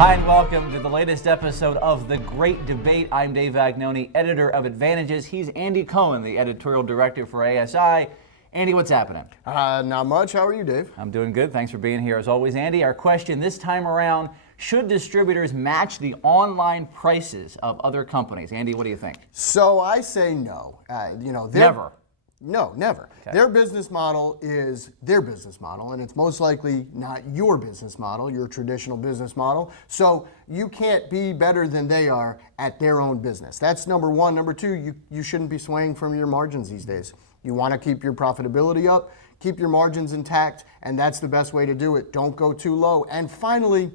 Hi and welcome to the latest episode of The Great Debate. I'm Dave Vagnoni, editor of Advantages. He's Andy Cohen, the editorial director for ASI. Andy, what's happening? Not much. How are you, Dave? I'm doing good. Thanks for being here as always, Andy. Our question this time around, should distributors match the online prices of other companies? Andy, what do you think? So I say no. Never. No, never. Okay. Their business model is their business model, and it's most likely not your business model, your traditional business model. So you can't be better than they are at their own business. That's number one. Number two, you shouldn't be swaying from your margins these days. You want to keep your profitability up, keep your margins intact, and that's the best way to do it. Don't go too low. And finally,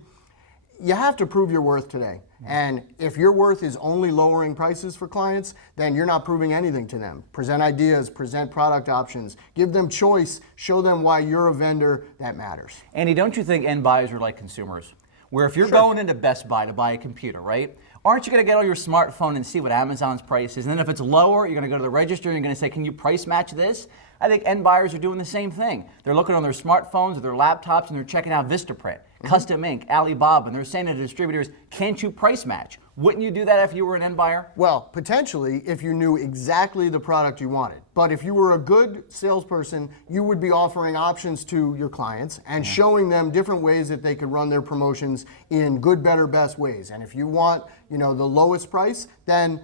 you have to prove your worth today. And if your worth is only lowering prices for clients, then you're not proving anything to them. Present ideas, present product options, give them choice, show them why you're a vendor that matters. Andy, don't you think end buyers are like consumers? Where if you're going into Best Buy to buy a computer, right? Aren't you going to get on your smartphone and see what Amazon's price is? And then if it's lower, you're going to go to the register and you're going to say, can you price match this? I think end buyers are doing the same thing. They're looking on their smartphones or their laptops and they're checking out Vistaprint, Custom Ink, Alibaba, and they're saying to distributors, can't you price match? Wouldn't you do that if you were an end buyer? Well, potentially if you knew exactly the product you wanted. But if you were a good salesperson, you would be offering options to your clients and showing them different ways that they could run their promotions in good, better, best ways. And if you want, the lowest price, then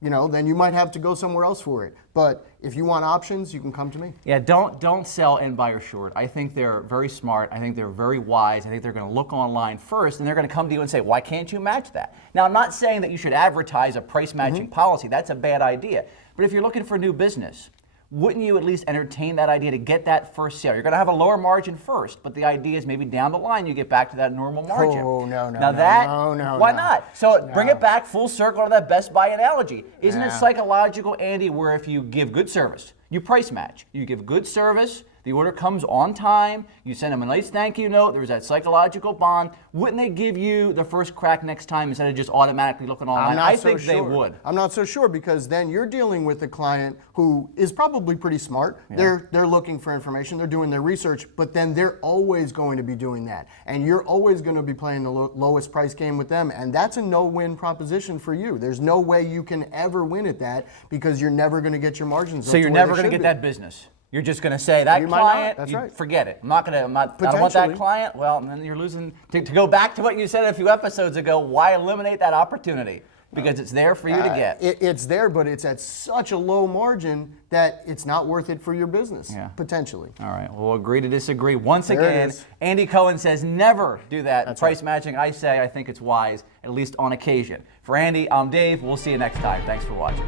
you might have to go somewhere else for it. But if you want options, you can come to me. Yeah, don't sell end buyer short. I think they're very smart. I think they're very wise. I think they're going to look online first, and they're going to come to you and say, why can't you match that? Now, I'm not saying that you should advertise a price matching policy. That's a bad idea. But if you're looking for new business, wouldn't you at least entertain that idea to get that first sale? You're going to have a lower margin first, but the idea is maybe down the line you get back to that normal margin. Oh, no. Why not? So bring it back full circle to that Best Buy analogy. Isn't it psychological, Andy, where if you give good service, you price match. You give good service, the order comes on time, you send them a nice thank you note, there's that psychological bond. Wouldn't they give you the first crack next time instead of just automatically looking online? I think they would. I'm not so sure because then you're dealing with a client who is probably pretty smart. Yeah. They're looking for information, they're doing their research, but then they're always going to be doing that. And you're always going to be playing the lowest price game with them, and that's a no-win proposition for you. There's no way you can ever win at that because you're never going to get your margins up. So you're never going to get that business. You're just going to say that client, right. Forget it. I don't want that client. Well, and then you're losing. To go back to what you said a few episodes ago, why eliminate that opportunity? Because it's there for you to get. It's there, but it's at such a low margin that it's not worth it for your business, potentially. All right, we'll agree to disagree. Once again, Andy Cohen says never do that. That's price matching, I say, I think it's wise, at least on occasion. For Andy, I'm Dave. We'll see you next time. Thanks for watching.